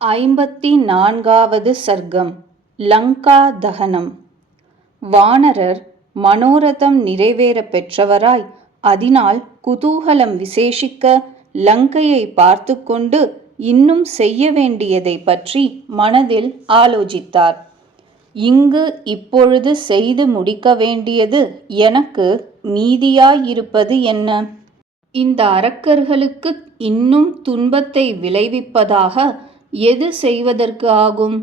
54வது சர்க்கம். லங்கா தகனம். வானரர் மனோரதம் நிறைவேறப் பெற்றவராய் அதனால் குதூகலம் விசேஷிக்க லங்கையை பார்த்து கொண்டு இன்னும் செய்ய வேண்டியதை பற்றி மனதில் ஆலோசித்தார். இங்கு இப்பொழுது செய்து முடிக்க வேண்டியது எனக்கு மீதியாயிருப்பது என்ன? இந்த அரக்கர்களுக்கு இன்னும் துன்பத்தை விளைவிப்பதாக எது செய்வதற்கு ஆகும்?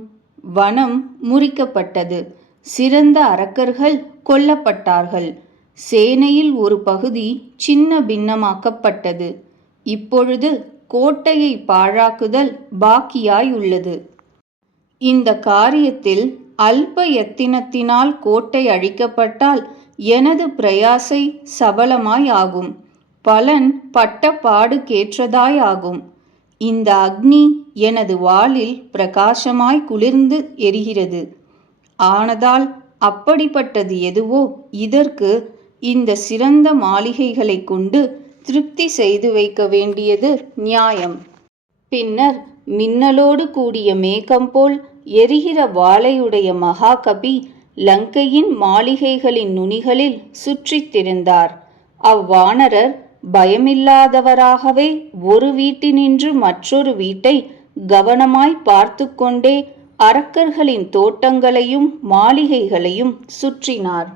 வனம் முறிக்கப்பட்டது. சிறந்த அரக்கர்கள் கொல்லப்பட்டார்கள். சேனையில் ஒரு பகுதி சின்ன பின்னமாக்கப்பட்டது. இப்பொழுது கோட்டையை பாழாக்குதல் பாக்கியாய் உள்ளது. இந்த காரியத்தில் அல்ப யத்தினத்தினால் கோட்டை அழிக்கப்பட்டால் எனது பிரயாசை சபலமாய் ஆகும். பலன் பட்ட பாடுக்கேற்றதாய் ஆகும். இந்த அக்னி எனது வாளில் பிரகாசமாய் குளிர்ந்து எரிகிறது. ஆனதால் அப்படிப்பட்டது எதுவோ இதற்கு இந்த சிறந்த மாளிகைகளை கொண்டு திருப்தி செய்து வைக்க வேண்டியது நியாயம். பின்னர் மின்னலோடு கூடிய மேகம் போல் எரிகிற வாளையுடைய மகாகபி லங்கையின் மாளிகைகளின் நுனிகளில் சுற்றித் திரிந்தார். அவ்வானரர் பயமில்லாதவராகவே ஒரு வீட்டினின்று மற்றொரு வீட்டை கவனமாய் பார்த்து கொண்டே அரக்கர்களின் தோட்டங்களையும் மாளிகைகளையும் சுற்றினார்.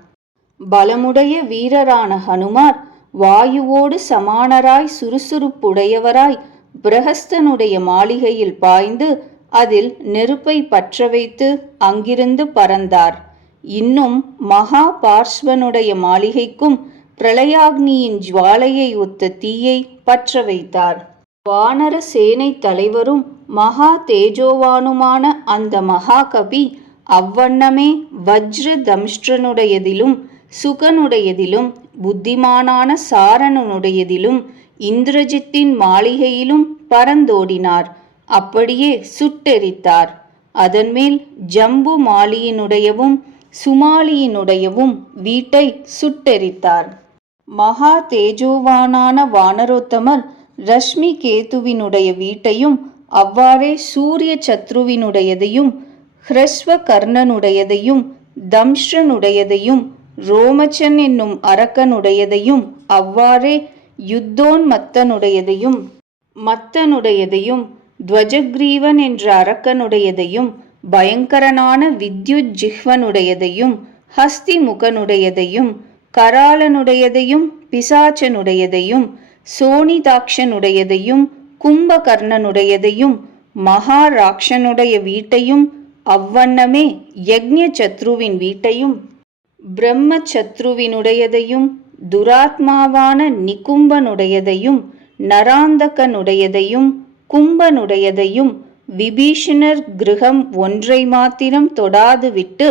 பலமுடைய வீரரான ஹனுமார் வாயுவோடு சமானராய் சுறுசுறுப்புடையவராய் பிரஹஸ்தனுடைய மாளிகையில் பாய்ந்து அதில் நெருப்பை பற்ற வைத்து அங்கிருந்து பறந்தார். இன்னும் மகா பார்ஸ்வனுடைய மாளிகைக்கும் பிரளயாக்னியின் ஜுவாலையை ஒத்த தீயை பற்ற வைத்தார். வானர சேனை தலைவரும் மகா தேஜோவானுமான அந்த மகாகபி அவ்வண்ணமே வஜ்ர தம்ஷ்டனுடையதிலும் சுகனுடையதிலும் புத்திமானான சாரணனுடையதிலும் இந்திரஜித்தின் மாளிகையிலும் பறந்தோடினார். அப்படியே சுட்டெரித்தார். அதன்மேல் ஜம்பு மாலியினுடையவும் சுமாலியினுடையவும் வீட்டை சுட்டெரித்தார். மகா தேஜோவானான வானரோத்தமர் ரஷ்மி கேதுவினுடைய வீட்டையும் அவ்வாறே சூரிய சத்ருவினுடையதையும் ஹ்ரஸ்வ கர்ணனுடையதையும் தம்ஷ்டனுடையதையும் ரோமச்சன் என்னும் அரக்கனுடையதையும் அவ்வாறே யுத்தோன்மத்தனுடையதையும் மத்தனுடையதையும் துவஜக்ரீவன் என்ற அரக்கனுடையதையும் பயங்கரனான வித்யுஜ்ஜிஹ்வனுடையதையும் ஹஸ்திமுகனுடையதையும் கராலனுடையதையும் பிசாச்சனுடையதையும் சோனிதாக்ஷனுடையதையும் கும்பகர்ணனுடையதையும் மகாராக்ஷனுடைய வீட்டையும் அவ்வண்ணமே யக்ஞ சத்ருவின் வீட்டையும் பிரம்மசத்ருவினுடையதையும் துராத்மாவான நிகும்பனுடையதையும் நராந்தகனுடையதையும் கும்பனுடையதையும் விபீஷணர் கிருகம் ஒன்றை மாத்திரம் தொடாது விட்டு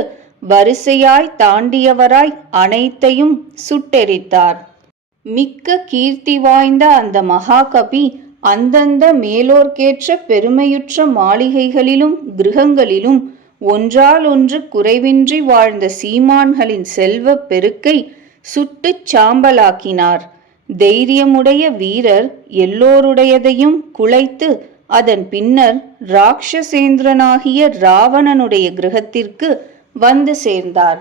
வரிசையாய் தாண்டியவராய் அனைத்தையும் சுட்டெரித்தார். மிக்க கீர்த்தி வாய்ந்த அந்த மகாகபி அந்தந்த மேலோர்க்கேற்ற பெருமையுற்ற மாளிகைகளிலும் கிருகங்களிலும் ஒன்றால் ஒன்று குறைவின்றி வாழ்ந்த சீமான்களின் செல்வ பெருக்கை சுட்டுச் சாம்பலாக்கினார். தைரியமுடைய வீரர் எல்லோருடையதையும் குலைத்து அதன் பின்னர் ராட்சசேந்திரனாகிய ராவணனுடைய கிரகத்திற்கு வந்து சேர்ந்தார்.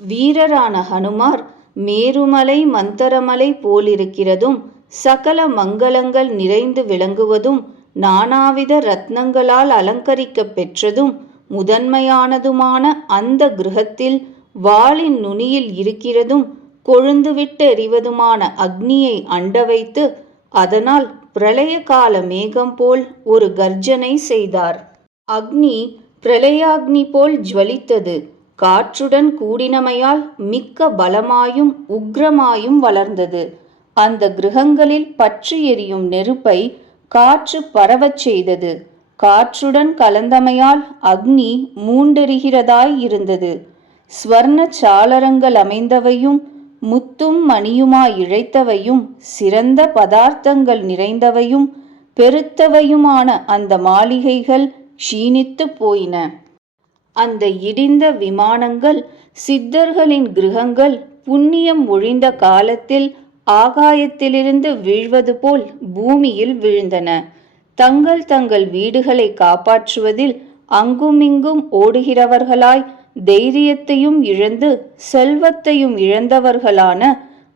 வீரரான ஹனுமார் மேருமலை மந்தரமலை போலிருக்கிறதும் சகல மங்களங்கள் நிறைந்து விளங்குவதும் நானாவித ரத்னங்களால் அலங்கரிக்க பெற்றதும் முதன்மையானதுமான அந்த கிரகத்தில் வாளின் நுனியில் இருக்கிறதும் கொழுந்துவிட்டு எறிவதுமான அக்னியை அண்ட வைத்து அதனால் பிரளய கால மேகம் போல் ஒரு கர்ஜனை செய்தார். அக்னி பிரளயாக்னி போல் ஜுவலித்தது. காற்றுடன் கூடினமையால் மிக்க பலமாயும் உக்ரமாயும் வளர்ந்தது. அந்த கிரகங்களில் பற்றி எரியும் நெருப்பை காற்று பரவச் செய்தது. காற்றுடன் கலந்தமையால் அக்னி மூண்டெரிகிறதாய் இருந்தது. ஸ்வர்ண சாளரங்கள் அமைந்தவையும் முத்தும் மணியுமாய் இழைத்தவையும் சிறந்த பதார்த்தங்கள் நிறைந்தவையும் பெருத்தவையுமான அந்த மாளிகைகள் க்ஷீணித்து போயின. அந்த இடிந்த விமானங்கள் சித்தர்களின் கிரகங்கள் புண்ணியம் ஒழிந்த காலத்தில் ஆகாயத்திலிருந்து வீழ்வது போல் பூமியில் விழுந்தன. தங்கள் தங்கள் வீடுகளை காப்பாற்றுவதில் அங்குமிங்கும் ஓடுகிறவர்களாய் தைரியத்தையும் இழந்து செல்வத்தையும் இழந்தவர்களான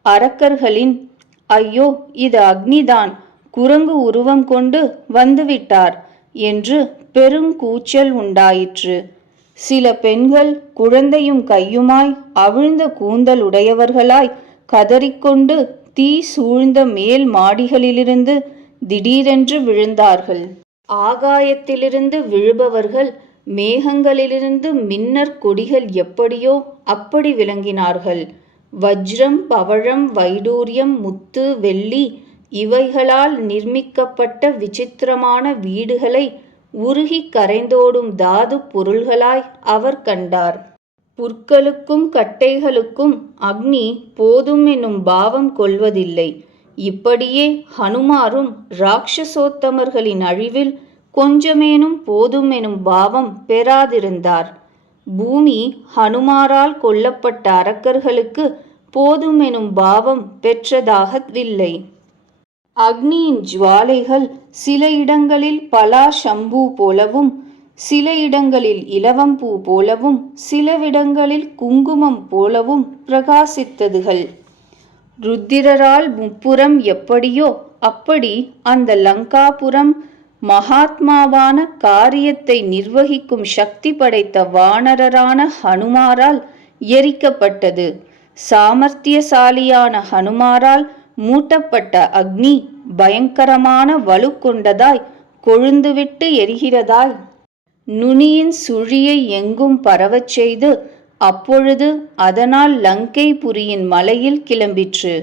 அரக்கர்களின் ஐயோ, இது அக்னிதான், குரங்கு உருவம் கொண்டு வந்துவிட்டார் என்று பெருங்கூச்சல் உண்டாயிற்று. சில பெண்கள் குழந்தையும் கையுமாய் அவிழ்ந்த கூந்தலுடையவர்களாய் கதறிக்கொண்டு தீ சூழ்ந்த மேல் மாடிகளிலிருந்து திடீரென்று விழுந்தார்கள். ஆகாயத்திலிருந்து விழுபவர்கள் மேகங்களிலிருந்து மின்னற் கொடிகள் எப்படியோ அப்படி விளங்கினார்கள். வஜ்ரம், பவழம், வைடூரியம், முத்து, வெள்ளி இவைகளால் நிர்மிக்கப்பட்ட விசித்திரமான வீடுகளை உருகி கரைந்தோடும் தாது பொருள்களாய் அவர் கண்டார். புற்களுக்கும் கட்டைகளுக்கும் அக்னி போதும் என்னும் பாவம் கொள்வதில்லை. இப்படியே ஹனுமாரும் ராட்சசோத்தமர்களின் அழிவில் கொஞ்சமேனும் போதும் எனும் பாவம் பெறாதிருந்தார். பூமி ஹனுமாரால் கொல்லப்பட்ட அரக்கர்களுக்கு போதும் எனும் பாவம் பெற்றதாகவில்லை. அக்னியின் ஜுவாலைகள் சில இடங்களில் பலா சம்பு போலவும், சில இடங்களில் இலவம்பூ போலவும், சிலவிடங்களில் குங்குமம் போலவும் பிரகாசித்ததுகள். ருத்திரரால் முப்புறம் எப்படியோ அப்படி அந்த லங்காபுரம் மகாத்மாவான காரியத்தை நிர்வகிக்கும் சக்தி படைத்த வானரரான ஹனுமாரால் எரிக்கப்பட்டது. சாமர்த்தியசாலியான ஹனுமாரால் மூட்டப்பட்ட அக்னி பயங்கரமான வலு கொண்டதாய் கொழுந்துவிட்டு எரிகிறதாய் நுனியின் சுழியை எங்கும் பரவச் செய்து அப்பொழுது அதனால் லங்கை புரியின் மலையில் கிளம்பிற்று.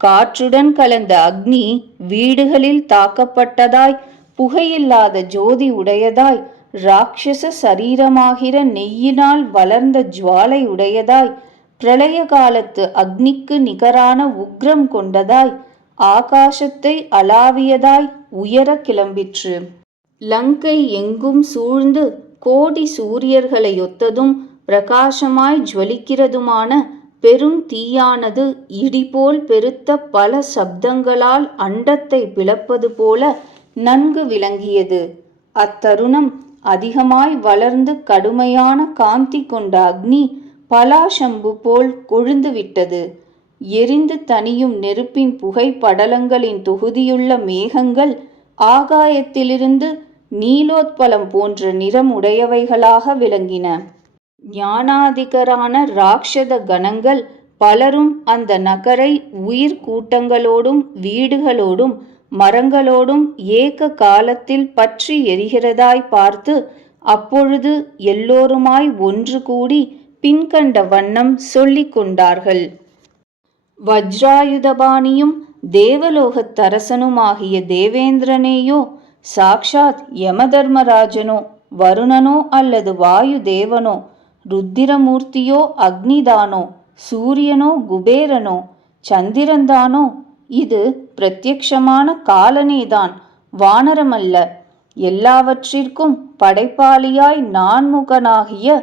காற்றுடன் கலந்த அக்னி வீடுகளில் தாக்கப்பட்டதாய் புகையில்லாத ஜோதி உடையதாய் ராட்சச சரீரமாகிற நெய்யினால் வளர்ந்த ஜுவாலை உடையதாய் பிரளய காலத்து அக்னிக்கு நிகரான உக்ரம் கொண்டதாய் ஆகாசத்தை அளாவியதாய் உயர கிளம்பிற்று. லங்கை எங்கும் சூழ்ந்து கோடி சூரியர்களை ஒத்ததும் பிரகாசமாய் ஜுவலிக்கிறதுமான பெரும் தீயானது இடிபோல் பெருத்த பல சப்தங்களால் அண்டத்தை பிளப்பது போல நன்கு விளங்கியது. அத்தருணம் அதிகமாய் வளர்ந்து கடுமையான காந்தி கொண்ட அக்னி பலாசம்பு போல் கொழுந்துவிட்டது. எரிந்து தனியும் நெருப்பின் புகை படலங்களின் தொகுதியுள்ள மேகங்கள் ஆகாயத்திலிருந்து நீலோத்பலம் போன்ற நிறம் உடையவைகளாக விளங்கின. ஞானாதிகரான ராட்சத கணங்கள் பலரும் அந்த நகரை உயிர் கூட்டங்களோடும் வீடுகளோடும் மரங்களோடும் ஏக காலத்தில் பற்றி எரிகிறதாய் பார்த்து அப்பொழுது எல்லோருமாய் ஒன்று கூடி பின்கண்ட வண்ணம் சொல்லிக் கொண்டார்கள். வஜ்ராயுதபாணியும் தேவலோகத்தரசனுமாகிய தேவேந்திரனேயோ, சாக்ஷாத் யமதர்மராஜனோ, வருணனோ அல்லது வாயு தேவனோ, ருத்திரமூர்த்தியோ அக்னிதானோ, சூரியனோ குபேரனோ, சந்திரன்தானோ, இது பிரத்யக்ஷமான காலனேதான், வானரமல்ல. எல்லாவற்றிற்கும் படைப்பாளியாய் நான்முகனாகிய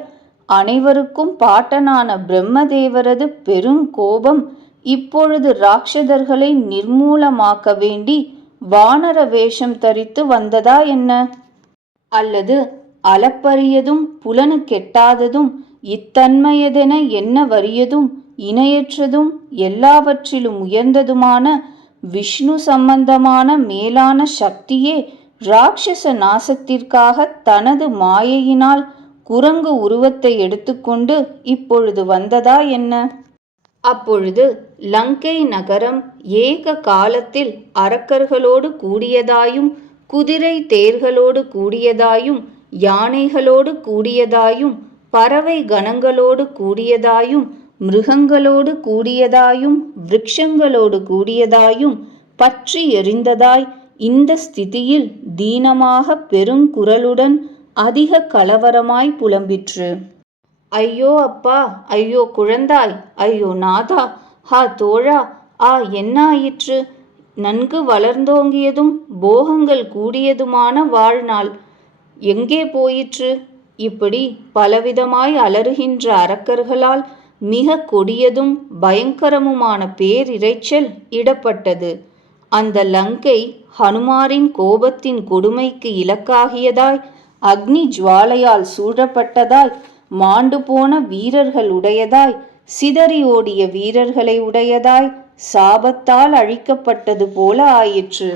அனைவருக்கும் பாட்டனான பிரம்மதேவரது பெருங்கோபம் இப்பொழுது ராட்சதர்களை நிர்மூலமாக்க வேண்டி வானர வேஷம் தரித்து வந்ததா என்ன? அல்லது அளப்பரியதும் புலனு கெட்டாததும் இத்தன்மையதென என்ன வறியதும் இணையற்றதும் எல்லாவற்றிலும் உயர்ந்ததுமான விஷ்ணு சம்பந்தமான மேலான சக்தியே ராட்சச நாசத்திற்காக தனது மாயையினால் குரங்கு உருவத்தை எடுத்துக்கொண்டு இப்பொழுது வந்ததா என்ன? அப்பொழுது லங்கை நகரம் ஏக காலத்தில் அரக்கர்களோடு கூடியதாயும் குதிரை தேர்களோடு கூடியதாயும் யானைகளோடு கூடியதாயும் பறவை கணங்களோடு கூடியதாயும் மிருகங்களோடு கூடியதாயும் விருட்சங்களோடு கூடியதாயும் பற்றி எரிந்ததாய் இந்த ஸ்திதியில் தீனமாக பெருங்குரலுடன் அதிக கலவரமாய் புலம்பிற்று. ஐயோ அப்பா, ஐயோ குழந்தாய், ஐயோ நாதா, ஹா தோழா, என்ன ஆயிற்று? நன்கு வளர்ந்தோங்கியதும் போகங்கள் கூடியதுமான வாழ்நாள் எங்கே போயிற்று? இப்படி பலவிதமாய் அலறுகின்ற அரக்கர்களால் மிக கொடியதும் பயங்கரமுமான பேரிரைச்சல் இடப்பட்டது. அந்த லங்கை ஹனுமாரின் கோபத்தின் கொடுமைக்கு இலக்காகியதாய், அக்னி ஜுவாலையால் சூழப்பட்டதாய், மாண்டு போன வீரர்கள் உடையதாய், சிதறி ஓடிய வீரர்களை உடையதாய், சாபத்தால் அழிக்கப்பட்டது போல ஆயிற்று.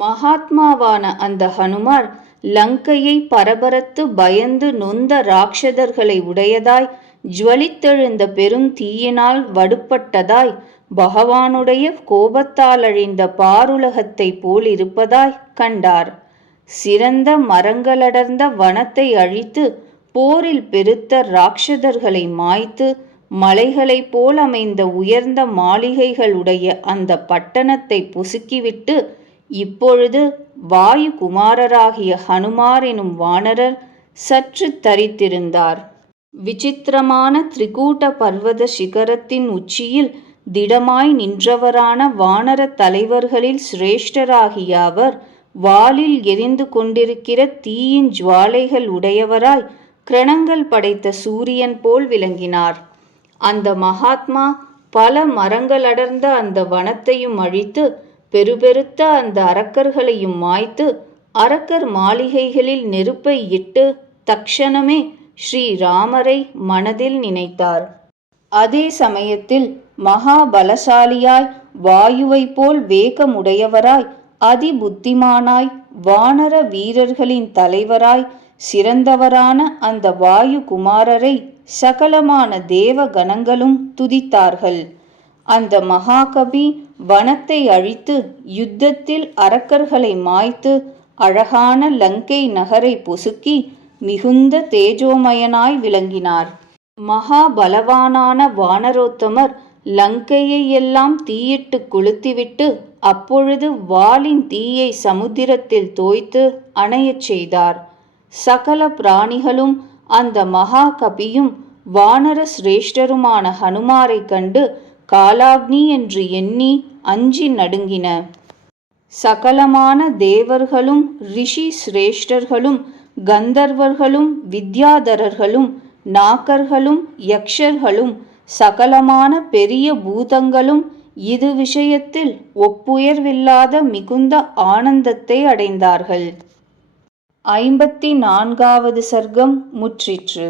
மகாத்மாவான அந்த ஹனுமார் லங்கையை பரபரத்து பயந்து நொந்த ராட்சதர்களை உடையதாய், ஜுவலித்தெழுந்த பெரும் தீயினால் வடுப்பட்டதாய், பகவானுடைய கோபத்தால் அழிந்த பாருலகத்தை போல் இருப்பதாய் கண்டார். சிறந்த மரங்களடர்ந்த வனத்தை அழித்து, போரில் பெருத்த ராட்சதர்களை மாய்த்து, மலைகளைப் போல் அமைந்த உயர்ந்த மாளிகைகளுடைய அந்த பட்டணத்தை பொசுக்கிவிட்டு, இப்பொழுது வாயு குமாரராகிய ஹனுமார் எனும் வானரர் சற்று தரித்திருந்தார். விசித்திரமான திரிகூட்ட பர்வத சிகரத்தின் உச்சியில் திடமாய் நின்றவரான வானர தலைவர்களில் சிரேஷ்டராகிய அவர், வாலில் எரிந்து கொண்டிருக்கிற தீயின் ஜுவாலைகள் உடையவராய், கிரணங்கள் படைத்த சூரியன் போல் விளங்கினார். அந்த மகாத்மா பல மரங்களடர்ந்த அந்த வனத்தையும் அழித்து, பெருபெருத்த அந்த அரக்கர்களையும் மாய்த்து, அரக்கர் மாளிகைகளில் நெருப்பை இட்டு, தக்ஷணமே ஸ்ரீராமரை மனதில் நினைத்தார். அதே சமயத்தில் மகாபலசாலியாய், வாயுவைப் போல் வேகமுடையவராய், அதிபுத்திமானாய், வானர வீரர்களின் தலைவராய், சிறந்தவரான அந்த வாயு குமாரரை சகலமான தேவ கணங்களும் துதித்தார்கள். அந்த மகாகவி வனத்தை அழித்து, யுத்தத்தில் அரக்கர்களை மாய்த்து, அழகான லங்கை நகரை பொசுக்கி, மிகுந்த தேஜோமயனாய் விளங்கினார். மகாபலவானான வானரோத்தமர் லங்கையை எல்லாம் தீயிட்டு கொளுத்திவிட்டு, அப்பொழுது வாளின் தீயை சமுத்திரத்தில் தோய்த்து அணையச் செய்தார். சகல பிராணிகளும் அந்த மகா கபியும் வானர சிரேஷ்டருமான ஹனுமாரை கண்டு காலாக்னி என்று எண்ணி அஞ்சி நடுங்கின. சகலமான தேவர்களும் ரிஷி சிரேஷ்டர்களும் கந்தர்வர்களும் வித்யாதரர்களும் நாக்கர்களும் யக்ஷர்களும் சகலமான பெரிய பூதங்களும் இது விஷயத்தில் ஒப்புயர்வில்லாத மிகுந்த ஆனந்தத்தை அடைந்தார்கள். 54வது சர்க்கம் முற்றிற்று.